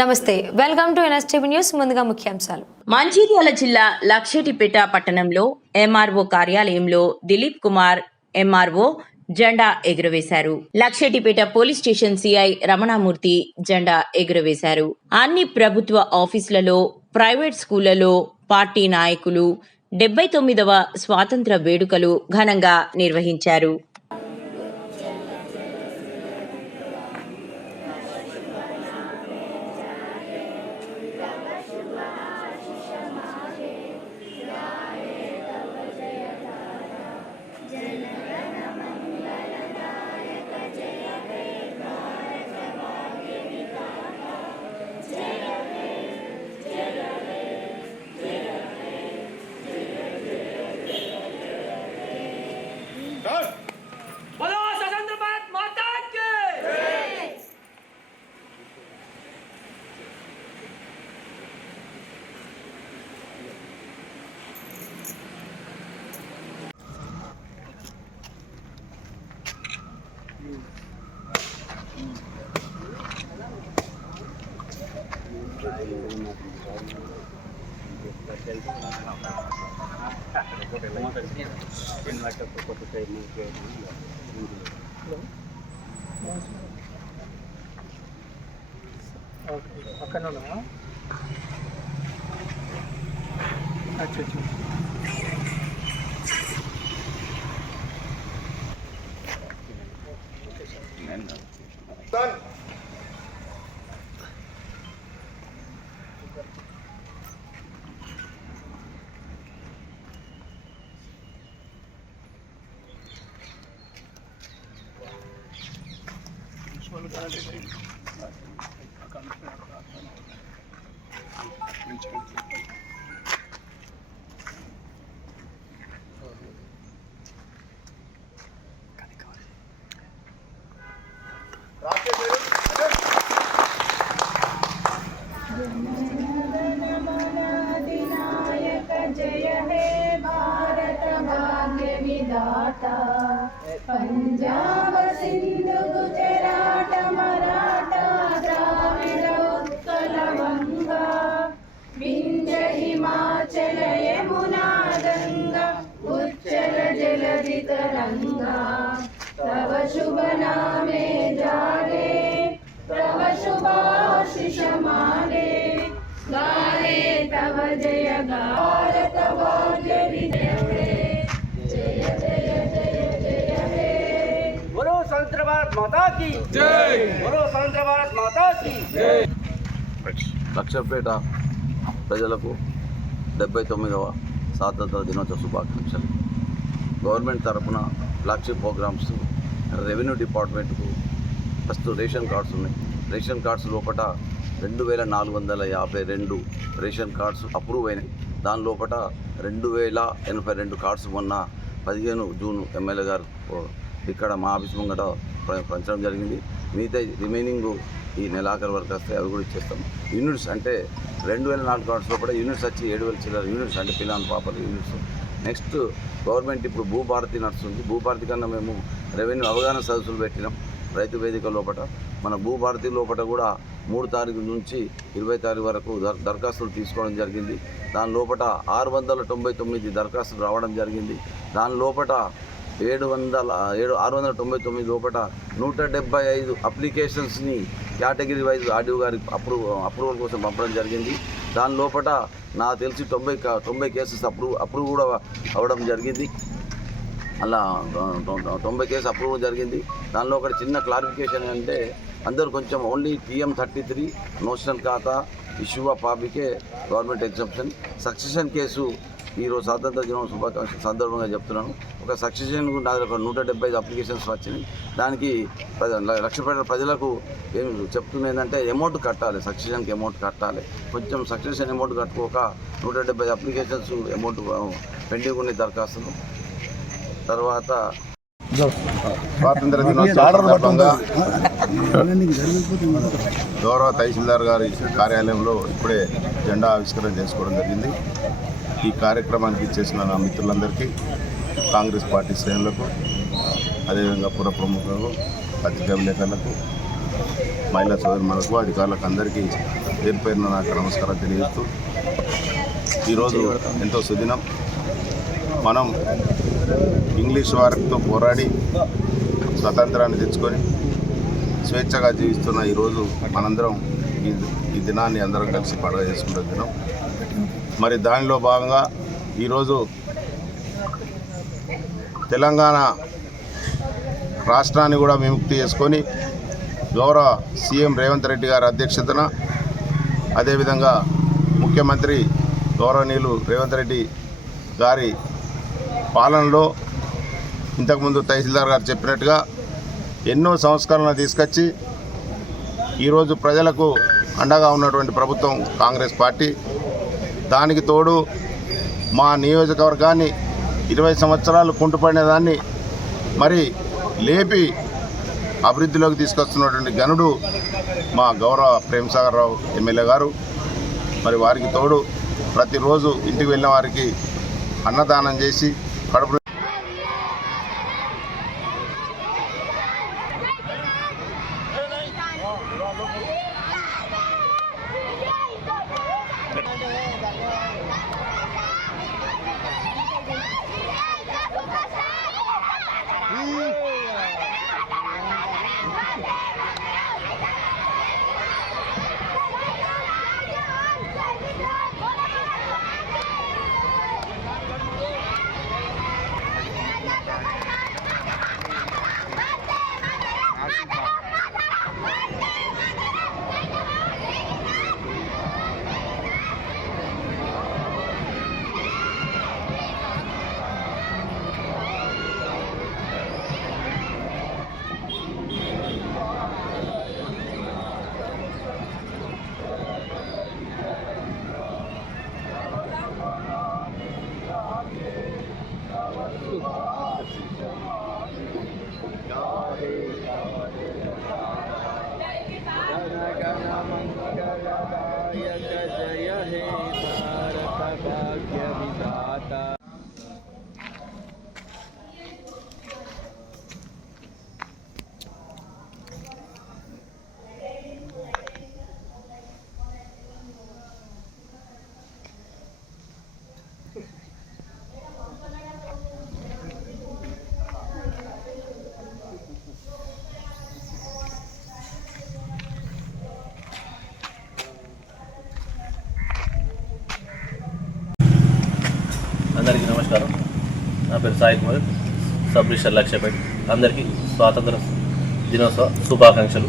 నమస్తే, welcome to NSTV news. ముందుగా ముఖ్యాంశాలు. మంచిర్యాల జిల్లా లక్షెట్టిపేట పట్టణంలో ఎంఆర్ఓ కార్యాలయంలో దిలీప్ కుమార్ ఎంఆర్ఓ జెండా ఎగురవేశారు. Luxettipet police station CI Ramanamurthy జెండా ఎగురవేశారు. అన్ని ప్రభుత్వ ఆఫీసులలో, ప్రైవేట్ స్కూళ్లలో పార్టీ నాయకులు 79వ స్వాతంత్ర వేడుకలు ఘనంగా నిర్వహించారు. పక్కన ఉన్నావా? అచ్చా पंजाब सिंधु गुजरात मराठा द्राविड उत्कल गंगा विंध्य हिमाचल यमुना गंगा उच्चल जलधि तरंगा तव शुभ नामे जागे तव शुभाशिष मागे गाहे तव जय भारत भाग्य विजय स्वतंत्र भारत माता की जय। बोलो स्वतंत्र भारत माता की जय। లక్షపేట ప్రజలకు 79వ స్వాతంత్ర దినోత్సవ శుభాకాంక్షలు. గవర్నమెంట్ తరఫున ఫ్లాగ్షిప్ ప్రోగ్రామ్స్ రెవెన్యూ డిపార్ట్మెంట్కు ఫస్ట్ రేషన్ కార్డ్స్ ఉన్నాయి. రేషన్ కార్డ్స్ లోపల 2452 రేషన్ కార్డ్స్ అప్రూవ్ అయినాయి. దాని లోపల 2082 కార్డ్స్ మొన్న 15 జూన్ ఎమ్మెల్యే గారు ఇక్కడ మా ఆఫీస్ ముంగట పంచడం జరిగింది. మిగతా రిమైనింగ్ ఈ నెలాఖరు వరకు వస్తే అవి కూడా ఇచ్చేస్తాం. యూనిట్స్ అంటే 2004 కార్డ్స్ లోపల యూనిట్స్ వచ్చి 7000 చిల్లర యూనిట్స్ అంటే పిల్లలు పాపలు యూనిట్స్. నెక్స్ట్ గవర్నమెంట్ ఇప్పుడు భూభారతి నడుస్తుంది. భూభారతి కన్నా మేము రెవెన్యూ అవగాహన సదస్సులు పెట్టినాం. రైతు వేదిక లోపల మన భూభారతి లోపల కూడా 3 తారీఖు నుంచి 20 తారీఖు వరకు దరఖాస్తులు తీసుకోవడం జరిగింది. దాని లోపల 699 దరఖాస్తులు రావడం జరిగింది. దాని లోపల 699 లోపల 175 అప్లికేషన్స్ని కేటగిరీ వైజ్ ఆర్డీఓ గారి అప్రూవల్ కోసం పంపడం జరిగింది. దాని లోపల నాకు తెలిసి 90 కేసెస్ అప్రూవ్ కూడా అవ్వడం జరిగింది. అలా 90 కేసు అప్రూవ్ జరిగింది. దానిలో ఒకటి చిన్న క్లారిఫికేషన్ అంటే అందరూ కొంచెం ఓన్లీ TM33 నోషనల్ ఖాతా ఇష్యూ ఆఫ్ పాపికే గవర్నమెంట్ ఎగ్జంప్షన్. సక్సెషన్ కేసు ఈరోజు స్వాతంత్ర దినోత్సవ శుభాకాంక్షల సందర్భంగా చెప్తున్నాను. ఒక సక్సెషన్కు నా దగ్గర 175 అప్లికేషన్స్ వచ్చినాయి. దానికి లక్షపేట ప్రజలకు ఏం చెప్తున్నా ఏంటంటే అమౌంట్ కట్టాలి, సక్సెషన్కి అమౌంట్ కట్టాలి. కొంచెం సక్సెషన్ అమౌంట్ కట్టుకోక 175 అప్లికేషన్స్ అమౌంట్ పెండింగ్ ఉన్నాయి దరఖాస్తులు. తర్వాత స్వాతంత్ర దినోత్సవం సందర్భంగా గౌరవ తహసీల్దార్ గారి కార్యాలయంలో ఇప్పుడే జెండా ఆవిష్కరణ చేసుకోవడం జరిగింది. ఈ కార్యక్రమానికి ఇచ్చేసిన నా మిత్రులందరికీ, కాంగ్రెస్ పార్టీ శ్రేణులకు, అదేవిధంగా పుర ప్రముఖులకు, పత్రికా విలేకరులకు మహిళా సోదరులకు అధికారులకు అందరికీ పేరు పేరున నాకు నమస్కారం తెలియజేస్తూ ఈరోజు ఎంతో సుదినం. మనం ఇంగ్లీష్ వారితో పోరాడి స్వతంత్రాన్ని తెచ్చుకొని స్వేచ్ఛగా జీవిస్తున్న ఈరోజు మనందరం ఈ దినాన్ని అందరం కలిసి పండుగ చేసుకుంటున్న దినం. మరి దానిలో భాగంగా ఈరోజు తెలంగాణ రాష్ట్రాన్ని కూడా విముక్తి చేసుకొని గౌరవ సీఎం రేవంత్ రెడ్డి గారి అధ్యక్షతన, అదేవిధంగా ముఖ్యమంత్రి గౌరవనీయులు రేవంత్ రెడ్డి గారి పాలనలో ఇంతకుముందు తహసీల్దార్ గారు చెప్పినట్టుగా ఎన్నో సంస్కరణలు తీసుకొచ్చి ఈరోజు ప్రజలకు అండగా ఉన్నటువంటి ప్రభుత్వం కాంగ్రెస్ పార్టీ. దానికి తోడు మా నియోజకవర్గాన్ని 20 సంవత్సరాలు కుంటుపడిన దాన్ని మరి లేపి అభివృద్ధిలోకి తీసుకొస్తున్నటువంటి గనుడు మా గౌరవ ప్రేమసాగర్ రావు ఎమ్మెల్యే గారు. మరి వారికి తోడు ప్రతిరోజు ఇంటికి వెళ్ళిన వారికి అన్నదానం చేసి కడుపు అందరికీ నమస్కారం. నా పేరు సాయి కుమార్, సబ్ రిజిస్టర్ లక్ష్యపేట. అందరికీ స్వాతంత్ర దినోత్సవ శుభాకాంక్షలు.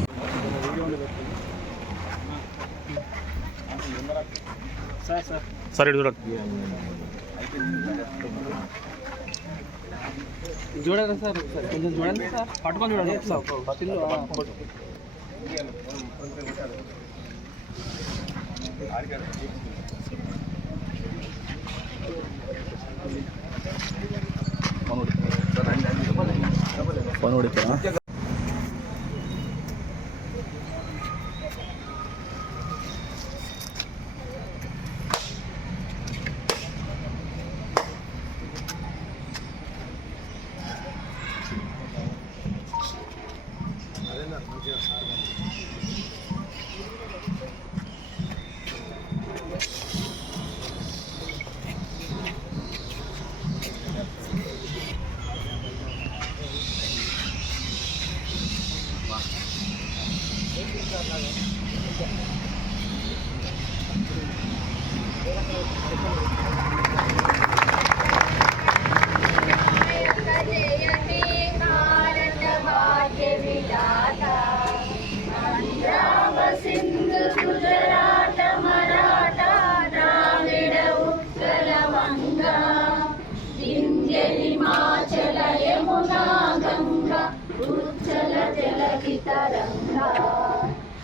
చూడండి సార్, కొంచెం చూడండి సార్, పట్టుకొని చూడండి సార్.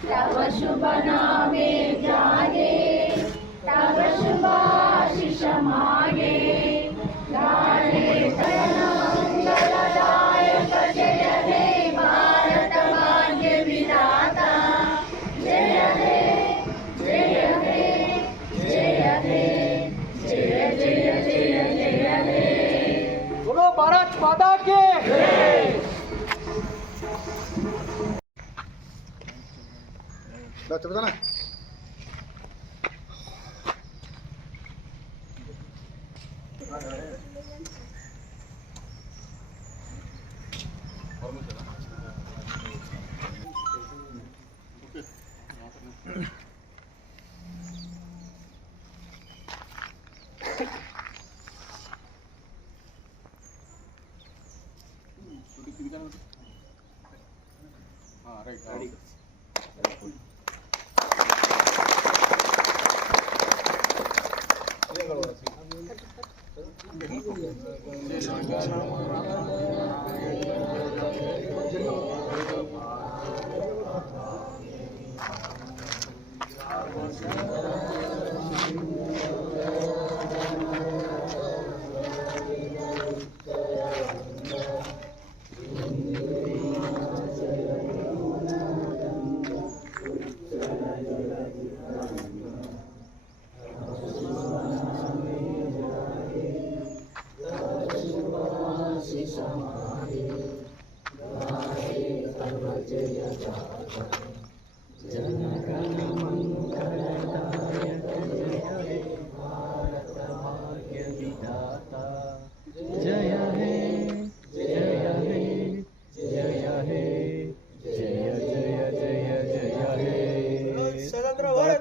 तव शुभ नामे जागे, तव शुभाशिष मागे, गाने तन मंगलदायक जय हे भारत भाग्य विधाता, जय हे जय हे जय हे जय जय जय जय हे। बोलो भारत माता की जय। చెప్తానా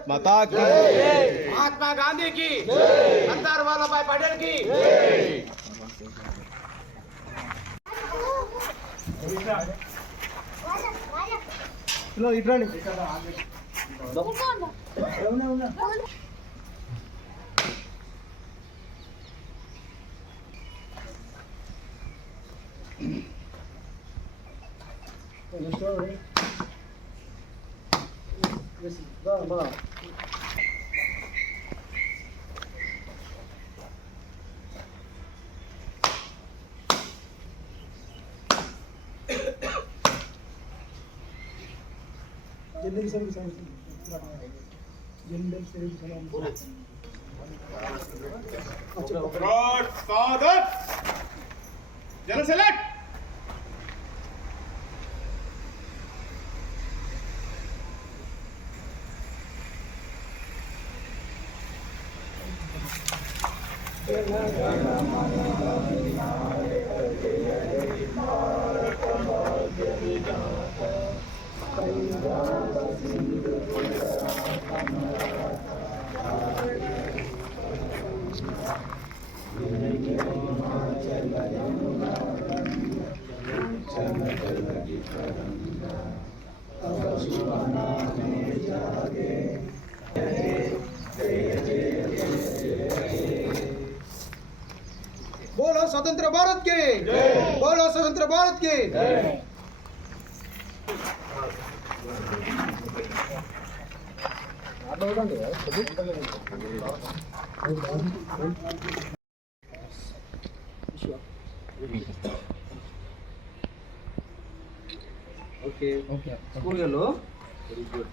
माता की महात्मा गांधी की सरदार वल्लभ भाई पटेल की इट्रांడి जन सेलेक्ट बोलो स्वतंत्र भारत के बोलो स्वतंत्र भारत के ओके ओके स्कूल गेलो वेरी गुड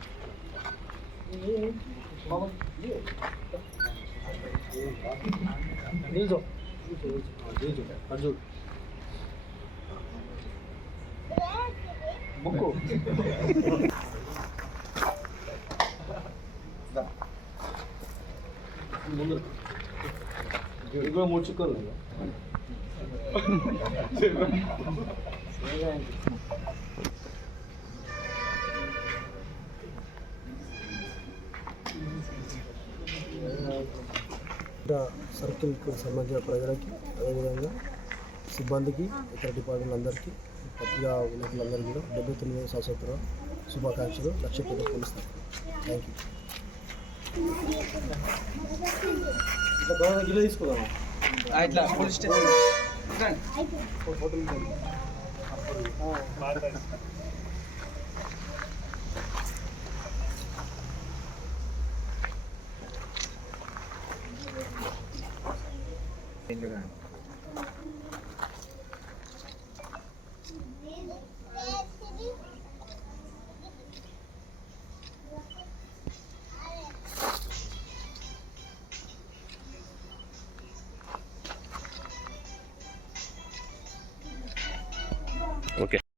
निल्जो अर्जुन बुक्को ముందు ఇగో ముచ్చుకోలేదు సర్కిల్కి సంబంధించిన ప్రజలకి అదేవిధంగా సిబ్బందికి ఇతర డిపార్ట్మెంట్ అందరికీ పత్రికా ఉన్నతులందరికీ కూడా 79వ స్వాతంత్ర శుభాకాంక్షలు లక్ష్యపేట పోలీస్ థ్యాంక్ యూ ఇట్లా తీసుకుందామా ఇట్లా పోలీస్ స్టేషన్ ఓకే